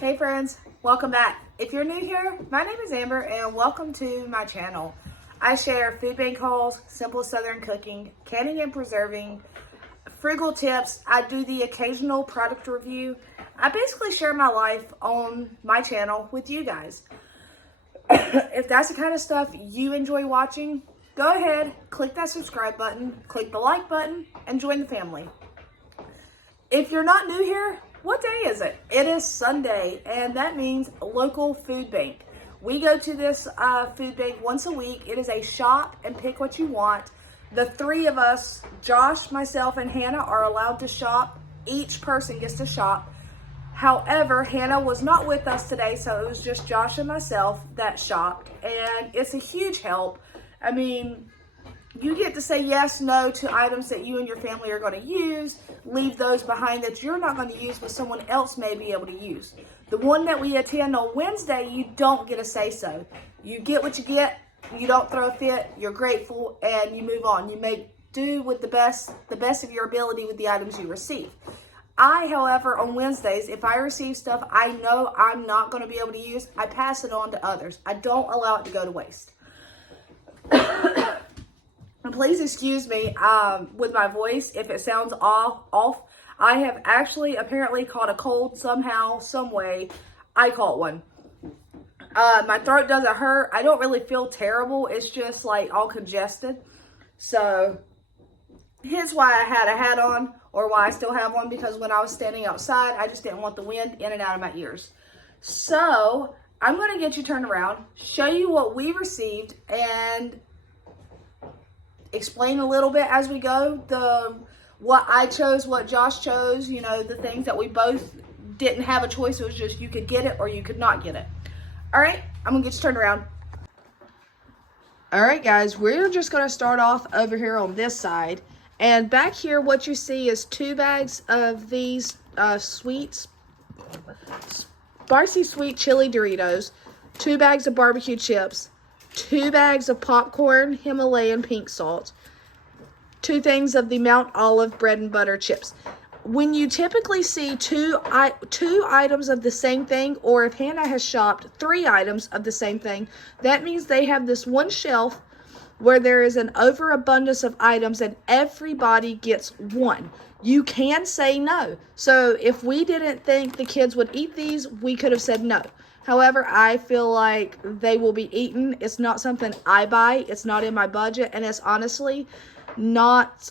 Hey friends, welcome back. If you're new here, my name is Amber and welcome to my channel. I share food bank hauls, simple southern cooking, canning and preserving, frugal tips. I do the occasional product review. I basically share my life on my channel with you guys. If that's the kind of stuff you enjoy watching, go ahead, click that subscribe button, click the like button, and join the family. If you're not new here, what day is it? It is Sunday, and that means local food bank. We go to this food bank once a week. It is a shop and pick what you want. The three of us, Josh, myself, and Hannah, are allowed to shop. Each person gets to shop. However, Hannah was not with us today, so it was just Josh and myself that shopped, and it's a huge help. I mean, you get to say yes, no to items that you and your family are going to use. Leave those behind that you're not going to use, but someone else may be able to use. The one that we attend on Wednesday, you don't get a say-so. You get what you get. You don't throw a fit. You're grateful, and you move on. You make do with the best of your ability with the items you receive. I, however, on Wednesdays, if I receive stuff I know I'm not going to be able to use, I pass it on to others. I don't allow it to go to waste. And please excuse me with my voice if it sounds off. I have actually apparently caught a cold somehow, some way. I caught one. My throat doesn't hurt. I don't really feel terrible. It's just like all congested. So here's why I had a hat on, or why I still have one, because when I was standing outside, I just didn't want the wind in and out of my ears. So I'm going to get you turned around, show you what we received, and explain a little bit as we go, what I chose, what Josh chose, you know, the things that we both didn't have a choice. It was just you could get it or you could not get it. All right, I'm gonna get you turned around. All right, guys, we're just gonna start off over here on this side. And back here, what you see is 2 bags of these spicy sweet chili Doritos, 2 bags of barbecue chips, 2 bags of popcorn, Himalayan pink salt, 2 things of the Mount Olive bread and butter chips. When you typically see two items of the same thing, or if Hannah has shopped 3 items of the same thing, that means they have this one shelf where there is an overabundance of items and everybody gets one. You can say no. So if we didn't think the kids would eat these, we could have said no. However, I feel like they will be eaten. It's not something I buy. It's not in my budget. And it's honestly not,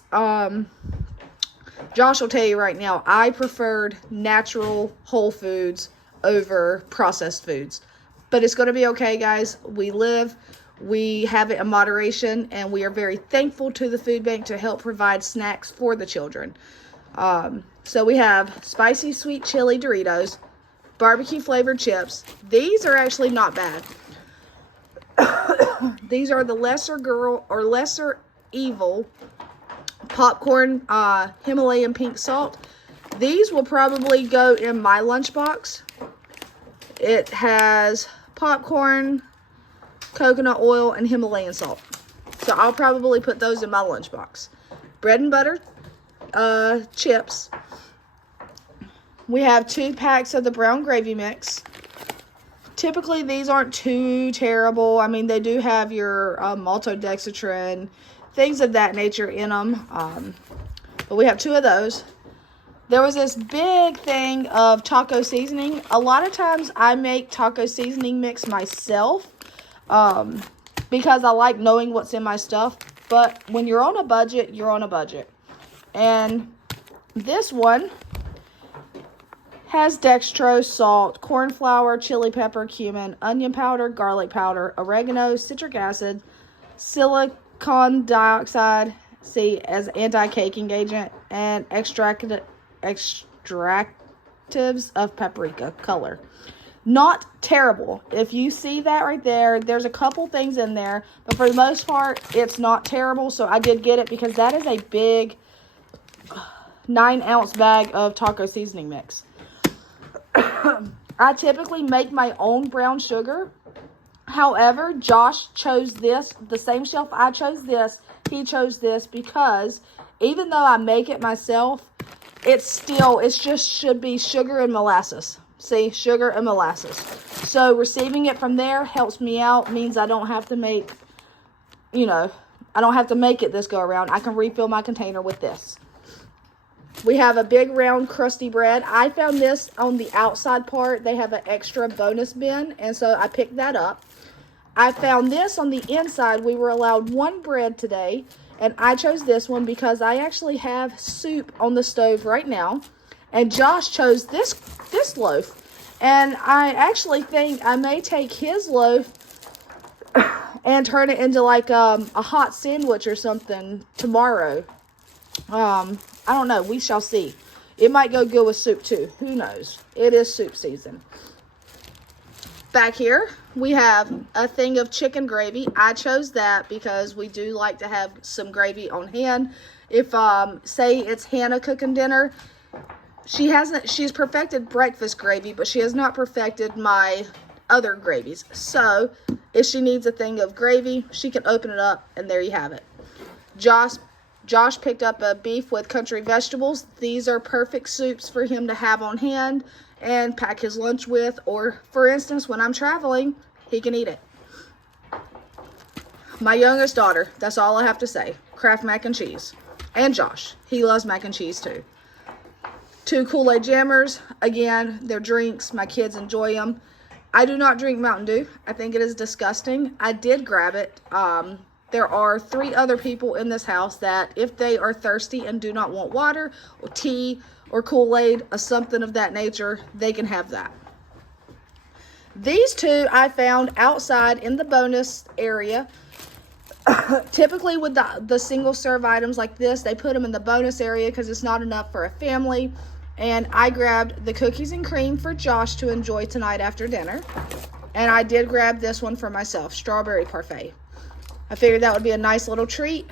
Josh will tell you right now, I preferred natural whole foods over processed foods. But it's going to be okay, guys. We have it in moderation, and we are very thankful to the food bank to help provide snacks for the children. So we have spicy sweet chili Doritos, barbecue flavored chips. These are actually not bad. These are the lesser evil popcorn Himalayan pink salt. These will probably go in my lunchbox. It has popcorn, coconut oil, and Himalayan salt. So I'll probably put those in my lunchbox. Bread and butter chips. We have 2 packs of the brown gravy mix. Typically, these aren't too terrible. I mean, they do have your maltodextrin, things of that nature in them. But we have 2 of those. There was this big thing of taco seasoning. A lot of times, I make taco seasoning mix myself because I like knowing what's in my stuff. But when you're on a budget, you're on a budget. And this one has dextrose, salt, corn flour, chili pepper, cumin, onion powder, garlic powder, oregano, citric acid, silicon dioxide, as anti-caking agent, and extractives of paprika color. Not terrible. If you see that right there, there's a couple things in there, but for the most part, it's not terrible. So I did get it because that is a big 9-ounce bag of taco seasoning mix. I typically make my own brown sugar. However, Josh chose this, the same shelf I chose this, he chose this because even though I make it myself, it just should be sugar and molasses. See, sugar and molasses. So receiving it from there helps me out, means I don't have to make, you know, I don't have to make it this go around. I can refill my container with this. We have a big round crusty bread. I found this on the outside part. They have an extra bonus bin, and so I picked that up. I found this on the inside. We were allowed one bread today, and I chose this one because I actually have soup on the stove right now. And Josh chose this loaf. And I actually think I may take his loaf and turn it into like a hot sandwich or something tomorrow. I don't know. We shall see. It might go good with soup too. Who knows? It is soup season. Back here, we have a thing of chicken gravy. I chose that because we do like to have some gravy on hand. If, say it's Hannah cooking dinner, she's perfected breakfast gravy, but she has not perfected my other gravies. So, if she needs a thing of gravy, she can open it up, and there you have it. Josh picked up a beef with country vegetables. These are perfect soups for him to have on hand and pack his lunch with, or for instance, when I'm traveling, he can eat it. My youngest daughter, that's all I have to say, Kraft mac and cheese. And Josh, he loves mac and cheese too. 2 Kool-Aid jammers, again, they're drinks, my kids enjoy them. I do not drink Mountain Dew. I think it is disgusting. I did grab it. There are 3 other people in this house that if they are thirsty and do not want water or tea or Kool-Aid or something of that nature, they can have that. These 2 I found outside in the bonus area. Typically with the single serve items like this, they put them in the bonus area because it's not enough for a family. And I grabbed the cookies and cream for Josh to enjoy tonight after dinner. And I did grab this one for myself, strawberry parfait. I figured that would be a nice little treat.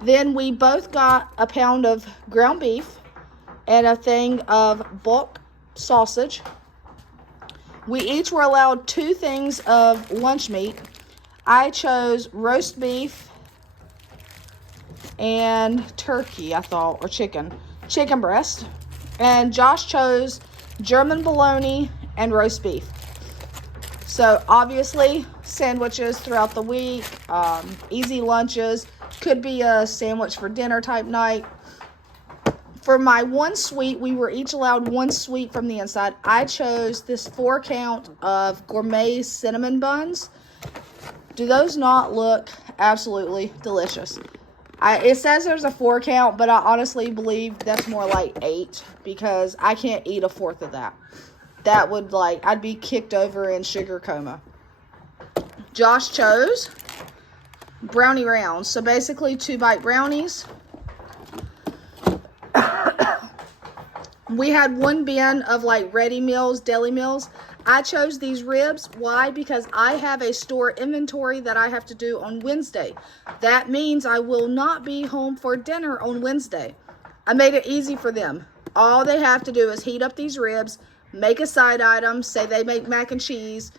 Then we both got a pound of ground beef and a thing of bulk sausage. We each were allowed 2 things of lunch meat. I chose roast beef and turkey, I thought, or chicken breast. And Josh chose German bologna and roast beef. So obviously sandwiches throughout the week, easy lunches, could be a sandwich for dinner type night. For my 1 sweet, we were each allowed 1 sweet from the inside. I chose this 4 count of gourmet cinnamon buns. Do those not look absolutely delicious? It says there's a 4 count, but I honestly believe that's more like 8 because I can't eat a 4th of that. That would, I'd be kicked over in sugar coma. Josh chose brownie rounds. So basically 2-bite brownies. We had 1 bin of ready meals, deli meals. I chose these ribs. Why? Because I have a store inventory that I have to do on Wednesday. That means I will not be home for dinner on Wednesday. I made it easy for them. All they have to do is heat up these ribs, make a side item, say they make mac and cheese,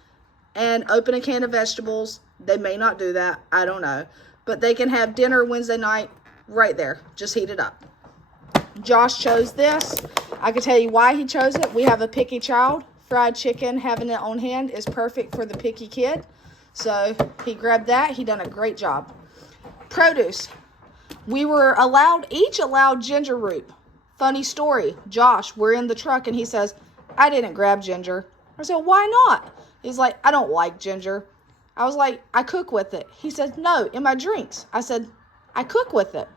and open a can of vegetables. They may not do that. I don't know. But they can have dinner Wednesday night right there. Just heat it up. Josh chose this. I can tell you why he chose it. We have a picky child. Fried chicken, having it on hand is perfect for the picky kid. So he grabbed that. He done a great job. Produce. We were each allowed ginger root. Funny story. Josh, we're in the truck and he says, I didn't grab ginger. I said, why not? He's like, I don't like ginger. I was like, I cook with it. He said, no, in my drinks. I said, I cook with it.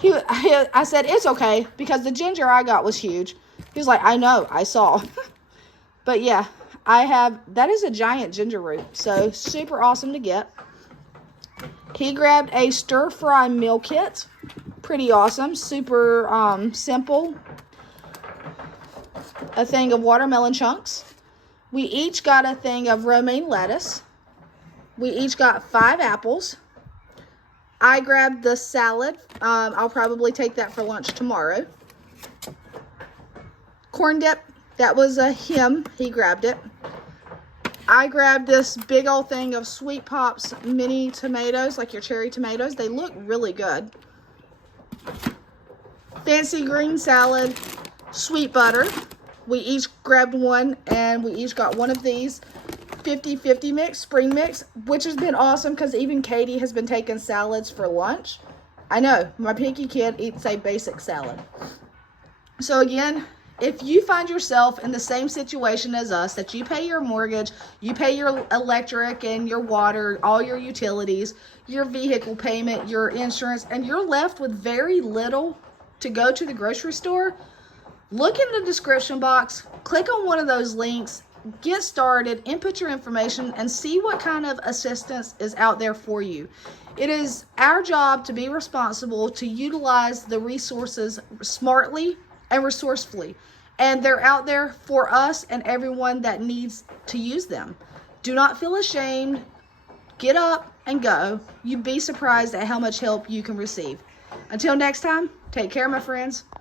I said, it's okay because the ginger I got was huge. He was like, I know, I saw. But yeah, that is a giant ginger root. So super awesome to get. He grabbed a stir fry meal kit. Pretty awesome. Super simple. A thing of watermelon chunks. We each got a thing of romaine lettuce. We each got 5 apples. I grabbed the salad. I'll probably take that for lunch tomorrow. Corn dip. That was him. He grabbed it. I grabbed this big old thing of Sweet Pop's mini tomatoes, like your cherry tomatoes. They look really good. Fancy green salad, sweet butter. we each grabbed one, and we each got one of these 50-50 mix, spring mix, which has been awesome because even Katie has been taking salads for lunch. I know, my picky kid eats a basic salad. So again, if you find yourself in the same situation as us, that you pay your mortgage, you pay your electric and your water, all your utilities, your vehicle payment, your insurance, and you're left with very little to go to the grocery store, look in the description box, click on one of those links, get started, input your information, and see what kind of assistance is out there for you. It is our job to be responsible to utilize the resources smartly and resourcefully. And they're out there for us and everyone that needs to use them. Do not feel ashamed. Get up and go. You'd be surprised at how much help you can receive. Until next time, take care, my friends.